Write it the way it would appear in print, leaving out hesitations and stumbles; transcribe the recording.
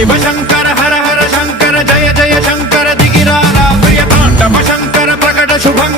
శివ శంకర హర హర శంకర జయ జయ శంకర దిగిరారా ప్రియ తాండవ శంకర ప్రకట శుభం